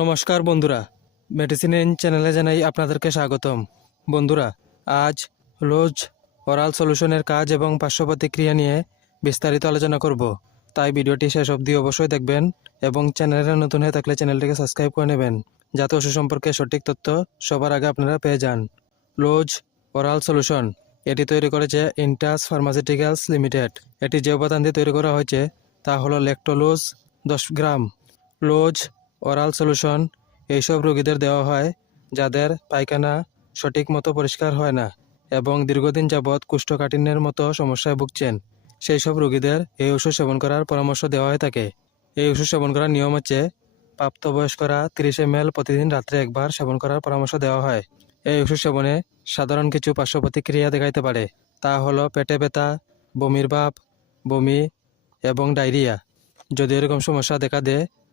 নমস্কার বন্ধুরা। মেডিসিন চ্যানেলে জানাই আপনাদেরকে স্বাগতম। বন্ধুরা, আজ লোজ ওরাল সলিউশনের কাজ এবং পার্শ্ব প্রতিক্রিয়া নিয়ে বিস্তারিত আলোচনা করব। তাই ভিডিওটি শেষ অবধি অবশ্যই দেখবেন এবং চ্যানেলে নতুন হয়ে থাকলে চ্যানেলটিকে সাবস্ক্রাইব করে নেবেন, যাতে ওষুধ সম্পর্কে সঠিক তথ্য সবার আগে আপনারা পেয়ে যান। লোজ ওরাল সলিউশন এটি তৈরি করেছে ইন্টাস ফার্মাসিউটিক্যালস লিমিটেড এটি যে উপাদান দিয়ে তৈরি করা হয়েছে, তা হলো ল্যাক্টোলোজ দশ গ্রাম। লোজ ওরাল সলিউশন এইসব রোগীদের দেওয়া হয়, যাদের পায়খানা সঠিক মতো পরিষ্কার হয় না এবং দীর্ঘদিন যাবৎ কুষ্ঠকাঠিন্যের মতো সমস্যায় ভুগছেন। সেই সব রোগীদের এই ওষুধ সেবন করার পরামর্শ দেওয়া হয়ে থাকে এই ওষুধ সেবন করার নিয়ম হচ্ছে, প্রাপ্তবয়স্করা তিরিশ এম প্রতিদিন রাত্রে একবার সেবন করার পরামর্শ দেওয়া হয়। এই ওষুধ সেবনে সাধারণ কিছু পার্শ্ব প্রতিক্রিয়া দেখাইতে পারে, তা হলো পেটে ব্যথা, বমির ভাব, বমি এবং ডায়রিয়া। যদি এরকম সমস্যা দেখা দেয়